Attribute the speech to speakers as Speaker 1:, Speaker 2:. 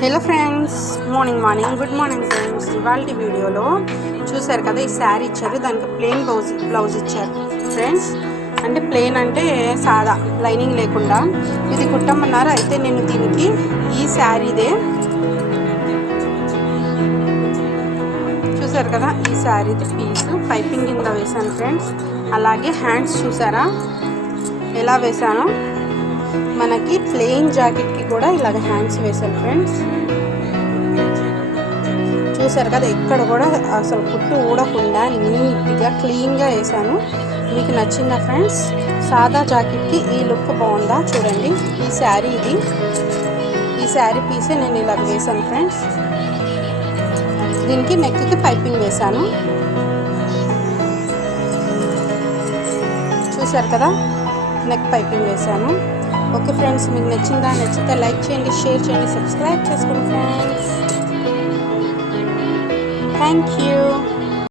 Speaker 1: Hello friends morning morning good morning friends ఇవాళ వీడియోలో చూసారు కదా ఈ శారీ ఇచ్చారు. దానికి ప్లెయిన్ బ్లౌజ్ బ్లౌజ్ ఇచ్చారు ఫ్రెండ్స్ అంటే ప్లెయిన్ అంటే సాదా లైనింగ్ లేకుండా. ఇది కుట్టమన్నారు? అయితే నేను దీనికి ఈ శారీదే చూసారు కదా ఈ శారీది పీసు పైపింగ్ కింద వేశాను ఫ్రెండ్స్ అలాగే హ్యాండ్స్ చూసారా ఎలా వేశాను? మనకి ప్లెయిన్ జాకెట్కి కూడా ఇలాగ హ్యాండ్స్ వేశారు ఫ్రెండ్స్. చూసారు కదా ఎక్కడ కూడా అసలు కుట్టు ఊడకుండా నీట్గా క్లీన్గా వేసాను మీకు నచ్చిందా ఫ్రెండ్స్? సాదా జాకెట్కి ఈ లుక్ బాగుందా చూడండి. ఈ శారీ ఇది. ఈ శారీ పీసే నేను ఇలా వేసాను ఫ్రెండ్స్. దీనికి నెక్కి పైపింగ్ వేశాను. చూసారు కదా నెక్ పైపింగ్ వేశాను. ఓకే ఫ్రెండ్స్ మీకు నచ్చిందా నచ్చితే లైక్ చేయండి షేర్ చేయండి సబ్స్క్రైబ్ చేసుకోండి ఫ్రెండ్స్. Thank you